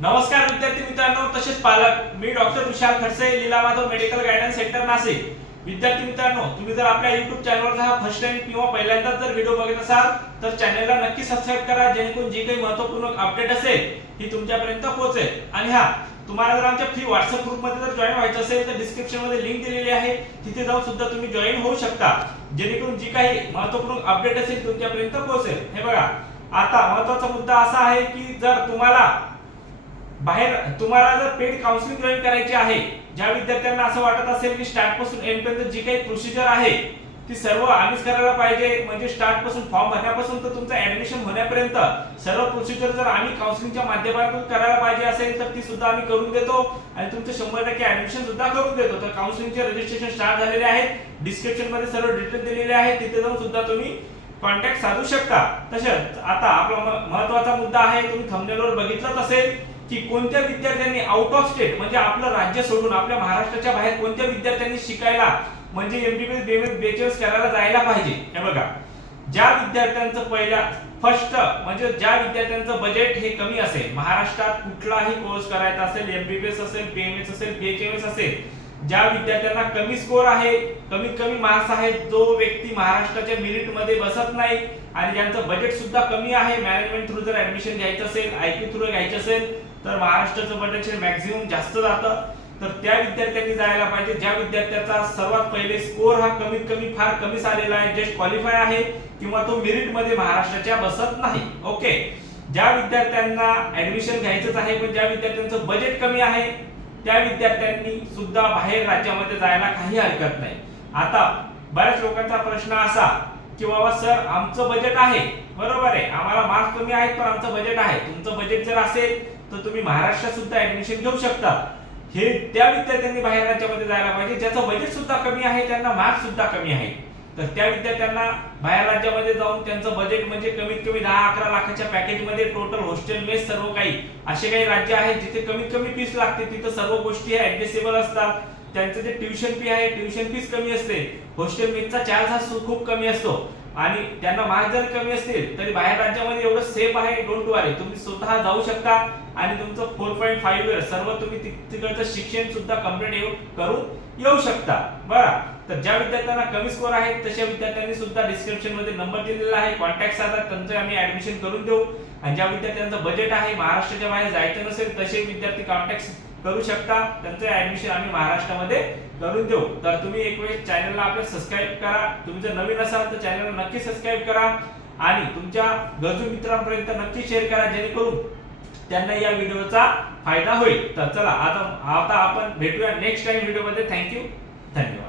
नमस्कार विद्यार्थी मित्रांनो तसेच पालक मी doctor Vishal Khadse Leela Madhav medical guidance centre Nashik. विद्यार्थी मित्रांनो तुम्ही जर आपल्या युट्यूब चॅनलवर हा फर्स्ट टाइम किंवा पहिल्यांदाच जर व्हिडिओ बघत असाल तर चॅनलला नक्की सबस्क्राईब करा जेणेकरून जी काही महत्त्वपूर्ण अपडेट असेल ही तुमच्यापर्यंत पोहोचेल. आणि हा तुम्हाला जर आमच्या फ्री व्हॉट्सअप ग्रुपमध्ये जर जॉईन व्हायचं असेल तर डिस्क्रिप्शनमध्ये लिंक दिलेली आहे. तिथे जाऊन सुद्धा तुम्ही जॉईन होऊ शकता. जेणेकरून जी काही महत्त्वपूर्ण अपडेट असेल तुमच्यापर्यंत पोहोचेल. हे बघा आता महत्त्वाचा मुद्दा असा आहे की जर तुम्हाला बाहेर तुम्हाला जर पेड काउन्सिलिंग जॉईन करायची आहे ज्या विद्यार्थ्यांना असं वाटत असेल की स्टार्टपासून एंड पर्यंत जी काही प्रोसिजर आहे ती सर्व आम्हीच करायला पाहिजे. म्हणजे स्टार्टपासून फॉर्म भरण्यापासून तर तुमचं ऍडमिशन होण्यापर्यंत सर्व प्रोसिजर जर आम्ही काउन्सिलिंगच्या माध्यमातून करायला पाहिजे असेल तर ती सुद्धा आम्ही करून देतो. आणि तुमचं शंभर टक्के ऍडमिशन सुद्धा करून देतो. तर काउन्सिलिंगचे रजिस्ट्रेशन स्टार्ट झालेले आहेत. डिस्क्रिप्शनमध्ये सर्व डिटेल दिलेले आहेत तिथे जाऊन सुद्धा तुम्ही कॉन्टॅक्ट साधू शकता. तसेच आता आपला महत्त्वाचा मुद्दा आहे तुम्ही थंबनेलवर बघितलंच असेल. की कोणत्या विद्यार्थ्यांनी आउट ऑफ स्टेट म्हणजे आपलं राज्य सोडून आपल्या महाराष्ट्राच्या बाहेर कोणत्या विद्यार्थ्यांनी शिकायला म्हणजे एमबीबीएस बीएमएस करायला जायला पाहिजे? हे बघा. ज्या विद्यार्थ्यांचं पहिल्या फर्स्ट म्हणजे ज्या विद्यार्थ्यांचं बजेट हे कमी असेल महाराष्ट्रात कुठलाही कोर्स करायचा असेल एमबीबीएस असेल बीएमएस असेल बीएचएमएस असेल ज्या विद्यार्थ्यांना कमी स्कोर आहे कमीत कमी मार्क्स आहेत जो व्यक्ती महाराष्ट्राच्या मेरिटमध्ये बसत नाही आणि ज्यांचं बजेट सुद्धा कमी आहे मॅनेजमेंट थ्रू जर ऍडमिशन घ्यायचं असेल आयपी थ्रू घ्यायचं असेल तर महाराष्ट्राचं बजेट मॅक्झिमम जास्त जातं. तर त्या विद्यार्थ्यांनी जायला पाहिजे. ज्या विद्यार्थ्याचा सर्वात पहिले स्कोर हा कमीत कमी फार कमी झालेला आहे जस्ट क्वालिफाय आहे किंवा तो मेरिटमध्ये महाराष्ट्राच्या बसत नाही. ओके ज्या विद्यार्थ्यांना ऍडमिशन घ्यायचंच आहे पण ज्या विद्यार्थ्यांचं बजेट कमी आहे त्या विद्यार्थ्यांनी सुद्धा बाहेर राज्यामध्ये जायला काही हरकत नाही. आता बऱ्याच लोकांचा प्रश्न असा की बाबा सर आमचं बजेट आहे. बरोबर आहे आम्हाला मार्क्स कमी आहेत पण आमचं बजेट आहे. तुमचं बजेट जर असेल तर तुम्ही महाराष्ट्रात सुद्धा ऍडमिशन घेऊ शकता. हे त्या विद्यार्थ्यांनी बाहेर राज्यामध्ये जायला पाहिजे ज्याचं बजेट सुद्धा कमी आहे त्यांना मार्क्स सुद्धा कमी आहे तर त्या विद्यार्थ्यांना बाहेर राज्यामध्ये जाऊन त्यांचं बजेट म्हणजे कमीत कमी दहा अकरा लाखाच्या पॅकेजमध्ये टोटल हॉस्टेल मेस सर्व काही असे काही राज्य आहेत जिथे कमीत कमी फीस लागते तिथं सर्व गोष्टी ऍडजस्टेबल असतात. त्यांचं जे ट्युशन फी आहे ट्युशन फीस कमी असते. हॉस्टेल मेसचा चार्ज हा खूप कमी असतो. आणि त्यांना मार्क जर कमी असतील तरी बाहेर राज्यामध्ये एवढं सेफ आहे डोंट वरी तुम्ही स्वतः जाऊ शकता आणि तुमचं फोर पॉईंट फाईव्ह इयर सर्व तुम्ही तिकडचं शिक्षण सुद्धा कंप्लीट येऊ करून येऊ शकता. बरं. तर ज्या विद्यार्थ्यांना कमी स्कोर आहेत तशा विद्यार्थ्यांनी सुद्धा डिस्क्रिप्शनमध्ये नंबर दिलेला आहे. कॉन्टॅक्ट साधा त्यांचं आम्ही ऍडमिशन करून देऊ. आणि ज्या विद्यार्थ्यांचं बजेट आहे महाराष्ट्राच्या बाहेर जायचं नसेल तसे विद्यार्थी कॉन्टॅक्ट करू शकता. त्यांचं ऍडमिशन आम्ही महाराष्ट्रामध्ये करून देऊ. तर तुम्ही एक वेळेस चॅनलला आपलं सबस्क्राईब करा. तुम्ही जर नवीन असाल तर चॅनलला नक्की सबस्क्राईब करा. आणि तुमच्या गरजू मित्रांपर्यंत नक्की शेअर करा जेणेकरून त्यांना या व्हिडिओचा फायदा होईल. तर चला आता आता आपण भेटूया नेक्स्ट टाइम व्हिडिओमध्ये थँक्यू धन्यवाद.